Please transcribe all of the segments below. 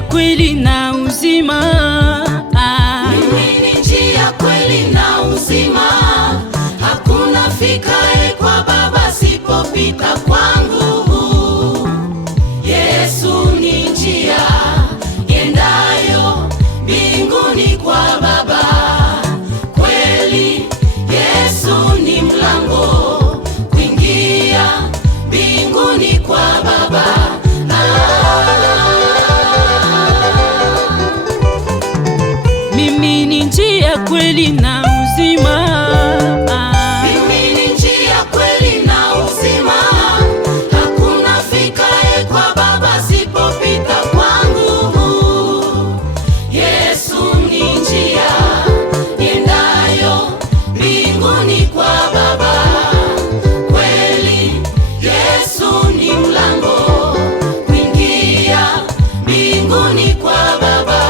njia, kweli na uzima. Mimi ni njia, kweli na uzima. Hakuna fikae kwa Baba sipopita kwangu. Yesu ni njia yendayo mbinguni kwa Baba. Kweli Yesu ni mlango kuingia mbinguni kwa Baba. Mimi ni njia, kweli na uzima. Mimi ni njia, kweli na uzima. Hakuna fikae kwa Baba sipopita kwangu. Yesu ni njia yendayo mbinguni kwa Baba. Kweli Yesu ni mlango kuingia mbinguni kwa Baba.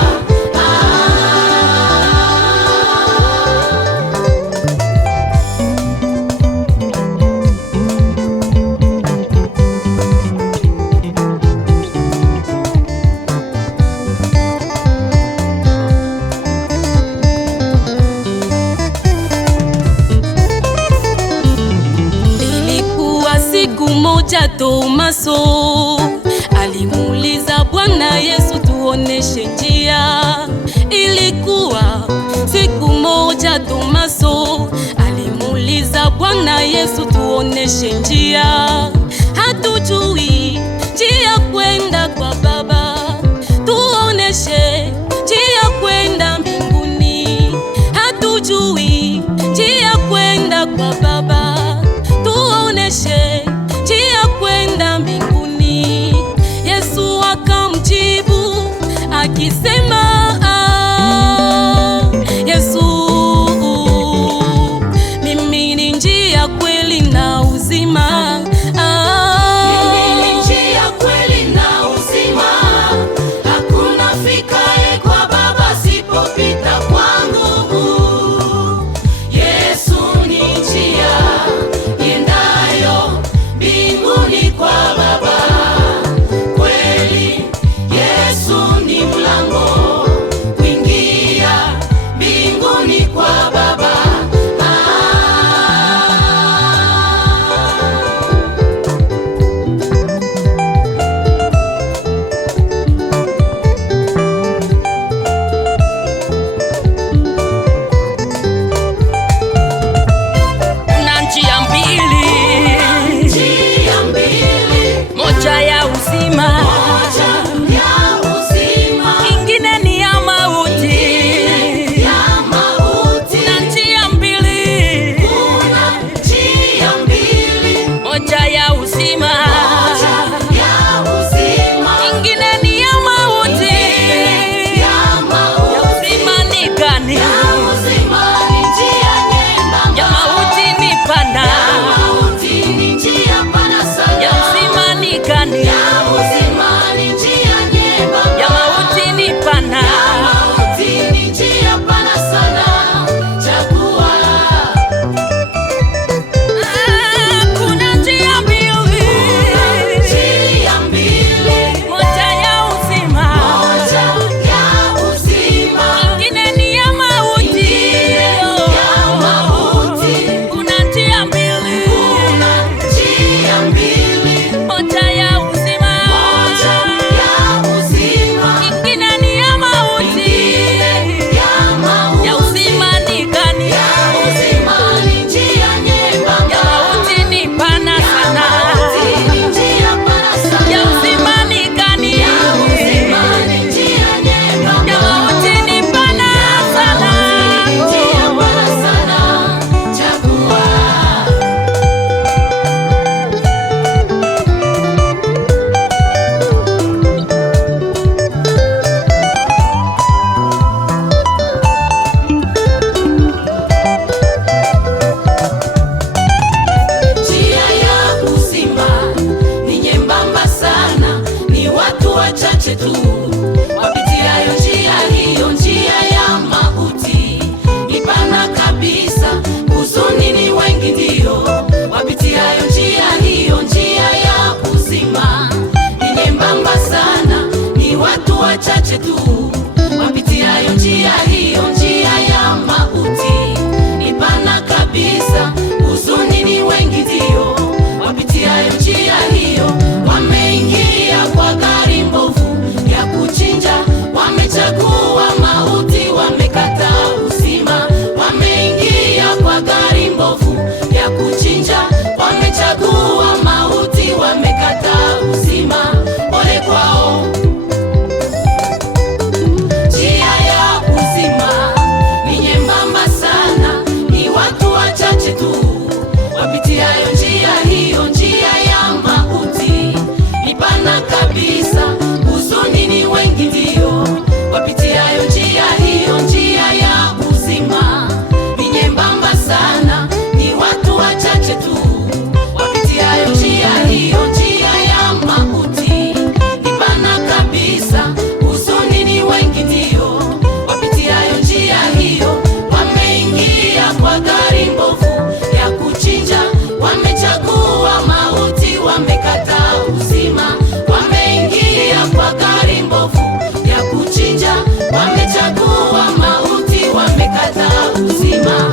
Siku moja Tomaso alimuuliza Bwana Yesu, tuoneshe njia. Ilikuwa siku moja Tomaso alimuuliza Bwana Yesu, tuoneshe njia. Hatujui njia kwenda kwa Baba, tuoneshe njia kwenda mbinguni. Hatujui njia kwenda kwa Baba, tuoneshe njia kwenda mbinguni. Yesu akamjibu akisema, Yesu, mimi ni njia, kweli na uzima. Mimi ni njia, kweli na uzima. Hakuna fikae kwa Baba sipopita kwangu. Yesu ni njia yendayo mbinguni kwa Baba. Kweli Yesu ni mlango kuingia mbinguni kwa Baba. kuchinja, wamechagua mauti, wamekataa uzima. Ole kwao. Njia ya uzima ni nyembamba sana, ni watu wachache tu wapitiayo njia hiyo. Njia ya mauti ni pana kabisa, huzuni ni wengi ndio wapitiayo njia hiyo. Njia ya uzima ni nyembamba sana, ni watu wachache tu wapitiayo njia hiyo. Njia ya mauti ni pana kabisa, huzuni ni wengi ndio wapitiayo njia hiyo. Wameingia kwa gari mbovu ya kuchinja, wamechagua mauti, wamekataa uzima. Wameingia kwa gari mbovu ya kuchinja, wamechagua mauti, wamekataa uzima.